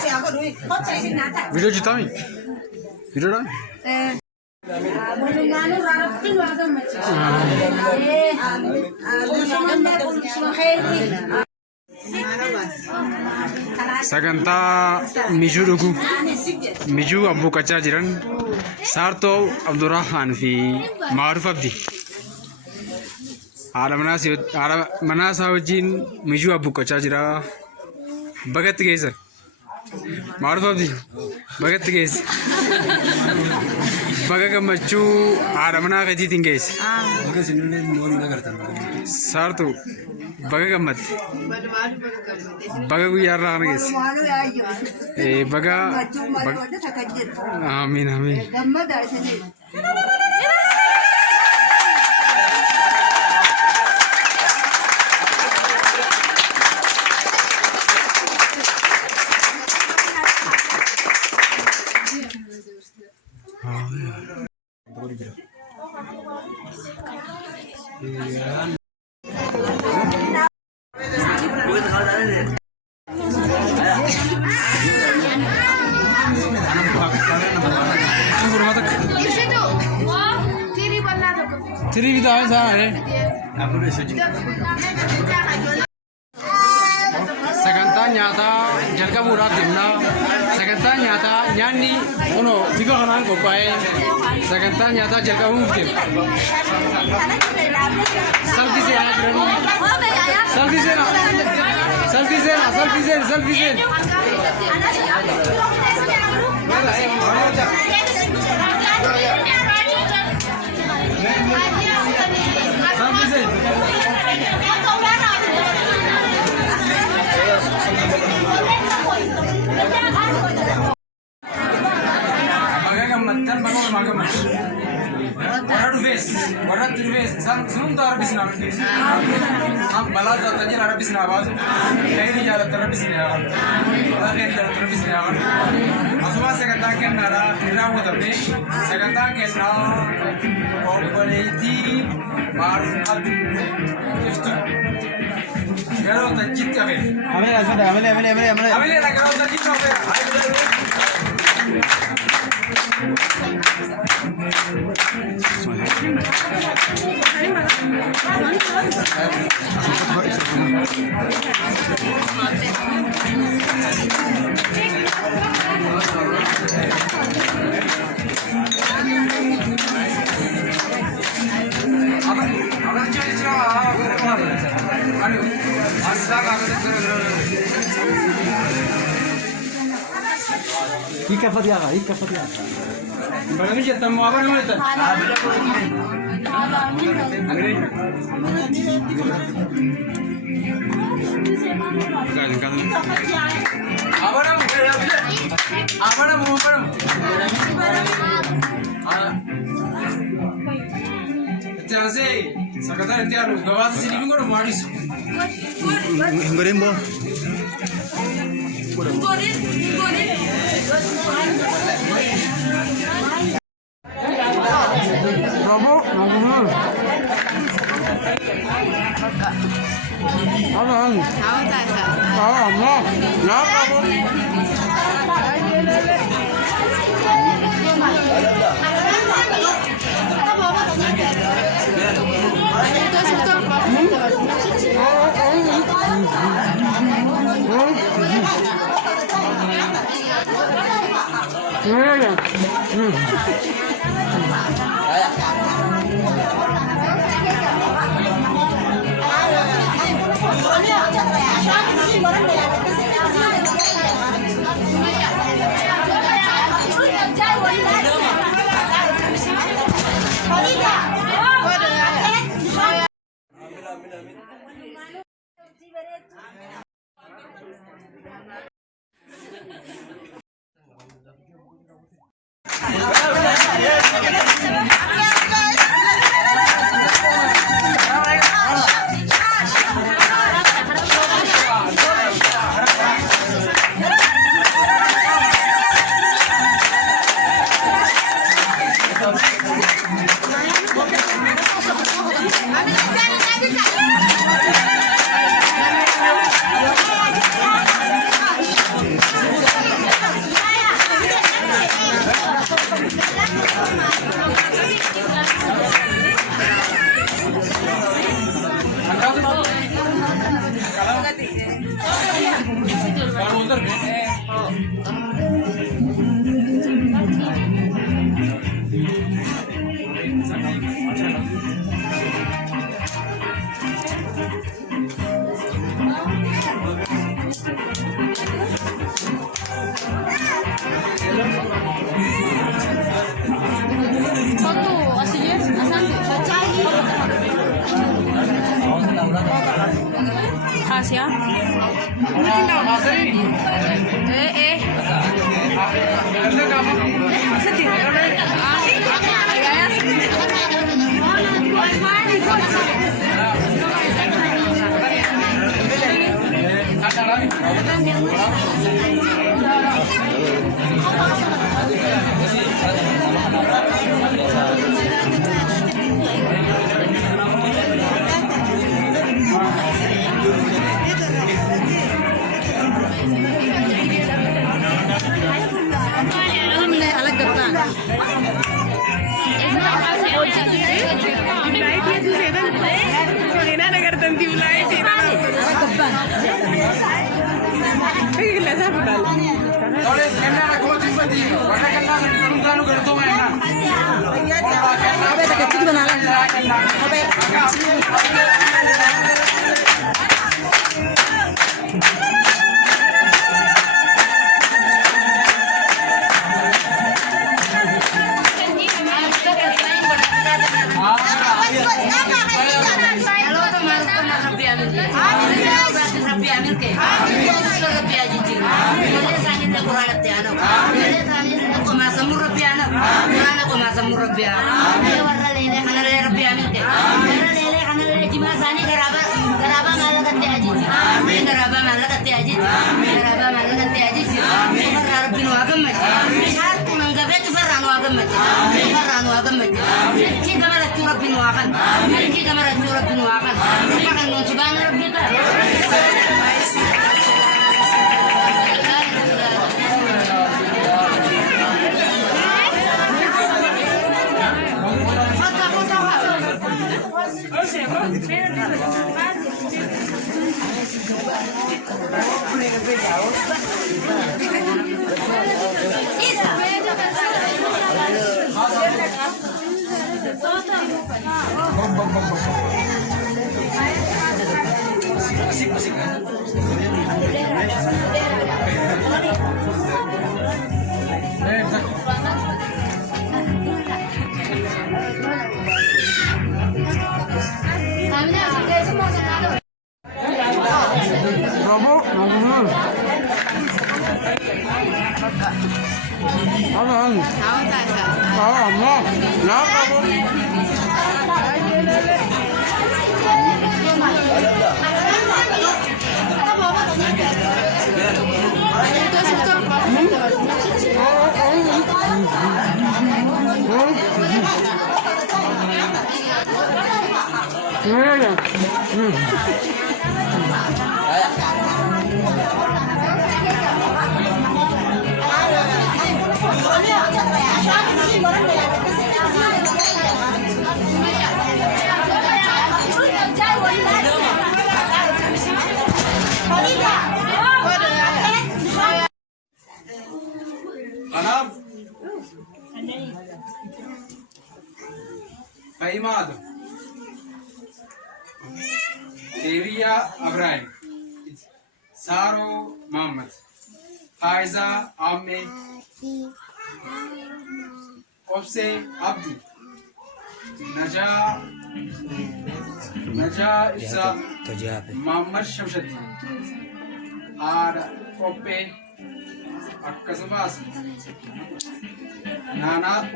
वीडियो जिता मी वीडियो डाल सगंता मिजू रुगु मिजू अबू कच्चा जिरन सार तो अब्दुर्रहमान fi मारूफ अब्दी आला मनासा वजीन मिजू अबू कच्चा जिरा भगत गेस मारूफ अब्दी भगत गेस मगा गमचू आला मना गती तिंगेस सार तो बगा गमत बगा गुयार रान गेस बगा आमीन आमीन Tiri भी तो है सारे सगंता न्याता जलका बुरा दिमना सगंता न्याता न्यानी उनो दिखा खाना को पाए सगंता न्याता जलका हूँ के सेल्फी से आज रहो सेल्फी से ना सेल्फी से ना सेल्फी से सेल्फी से Warat turves, sun to Arabis na. Ham balaz to tajir Arabis na baz. Khairi jala Arabis na. Khairi jala Arabis na. Aswa seganta ke nara ira ho tabne. Seganta ke na operaiti mar ab iftu. Karo tajit ka be. Amele aswa amele na karo tajit ka be. Ika Fatiha. Bagaimana sih temu apa namanya itu? Apa nama? Terasa, sekarang tiada. Gawat sini pun ada maris. Goreng. उधर Asia. Faimad, Deria Abraham, Saro Mohammed, Faiza Ahmed, Opse Abdi, Naja Isa, Muhammad Shamshadi, Ada Ope, Akasabas, Nana.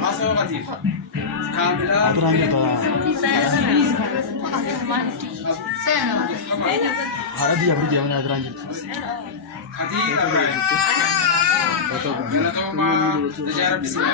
Masuk Katif, Kamila, Haradia berjalan ada lanjut. Katif, Jangan cuma sejarah di sini.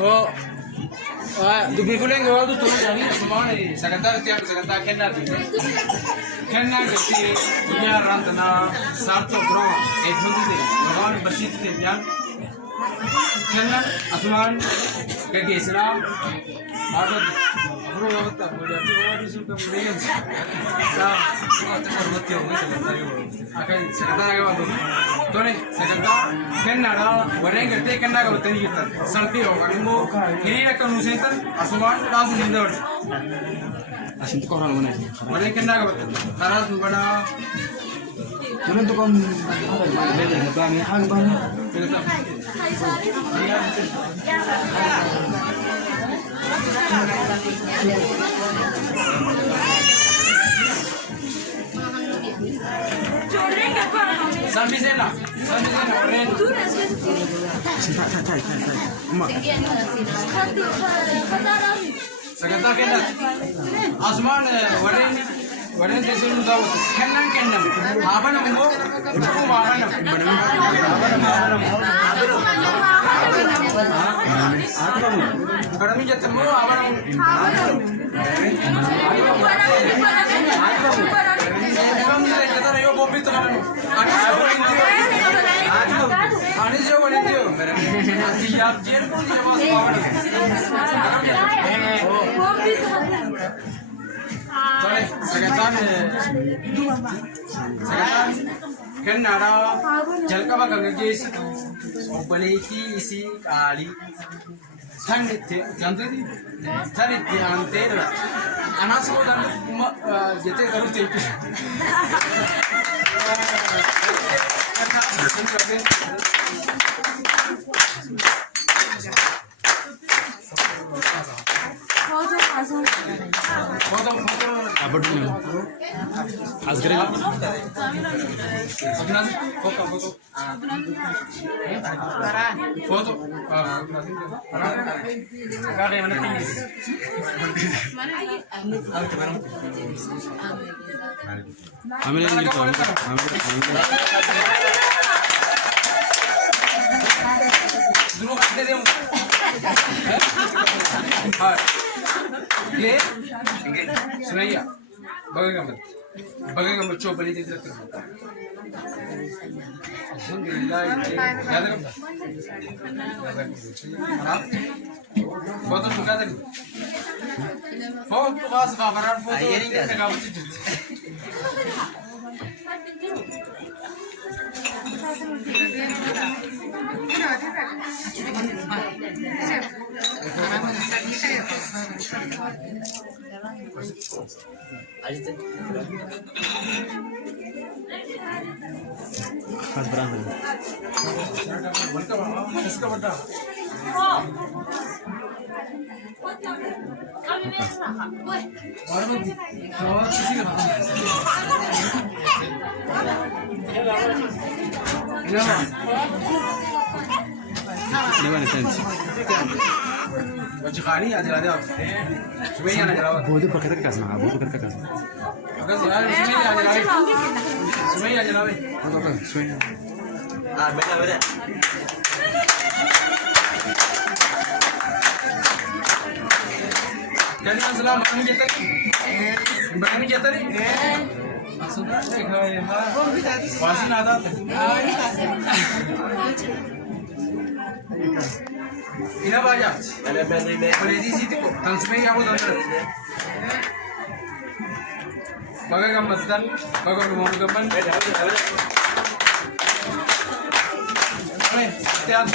Oh, dubbi fuleen gabaa tu turuu isaanii asumaan sagantaa itti aanu sagantaa kennaa fi kennaa gatti guyyaa irraan tanaa saartoo biroo eebbifamtu ta'e yookaan barsiistu ta'e jaan kennaa asumaan gaggeessinaa haadha afur yoo ta'u hojjaatii waa dhiisuu kan mul'atan saa akka irratti yoo akka sagantaa gabaatu tole sagantaa kennaadha warreen gartee kennaa qabatanii jirtan salphii yookaan immoo hiriira akka nu seentan asumaan dhaamsa isin dabarsa. Asin tuh orang mana? Warreen kennaa qabatan karaas nu banaa. Jangan tuh kan bang. Sambil sena warreen. Sagantaa kennaa asumaan warreen teessoo nu daawwatu kennan haa banamu immoo dhuguma haa banamu banamii jettan immoo haa banamu yoo boobbiitti banamu anis yoo waliin jiru ati yaabjeen kun jabaas haa banamu. Sagantaan kennaadha jalqaba kan gaggeessitu obboleettii isii qaalii tan itti amantee dha anaas oolan jettee garuutti Apa dulu? Asgari. Foto. Kali mana tinggi? Ambil yang gitu. Dulu kan dia. Ye, Suraya, bagaimana coba ini tidak terbuka. Alhamdulillah, ya ada apa? Foto buka tadi. Foto pas kabaran foto. Kamu tuh. Mas berang. Ini mana sensi? Wajib kali aja ada. Semuanya ada jawab. Bodoh pakai kertas mah, bodoh pakai kertas. Semuanya ada jawab. Semuanya ada jawab. Apa? Semuanya. Ah, beda. Jadi masalah makan jatah ni. Maksudnya kayak apa? Wasin ada. Ina baja. Mana beri me. Boleh di situ kok. Tanpa aku donor. Bagai gambar bagai rumah gambar. Beda, beda. Boleh, tiap.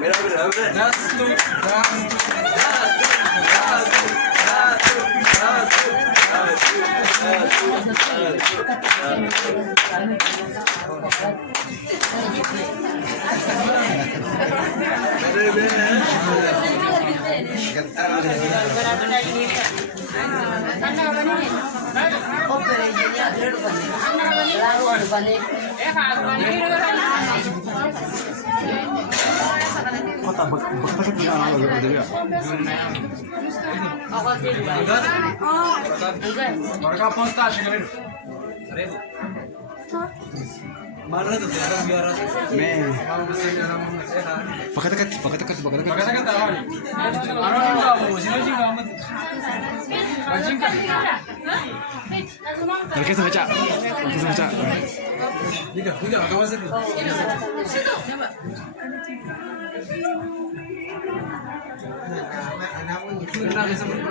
Beda. Dastu. Kota bekas kita anak lo gitu ya. Mereka posta sih Mana tuh sekarang biar Pakai tekat. Makanya kan tahu nih. Orang juga mau sini juga amat. Bajing kan. Mereka baca. Tidak, kau masih.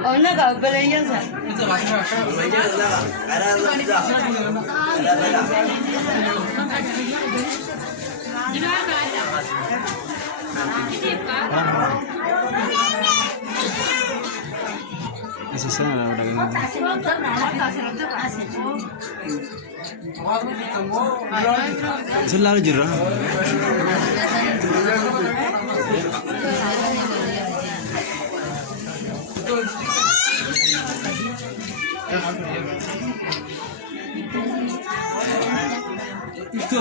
Oh,那个不能用噻。 Itu masih. Asisten lah udah gitu. Selalu jerah. Itu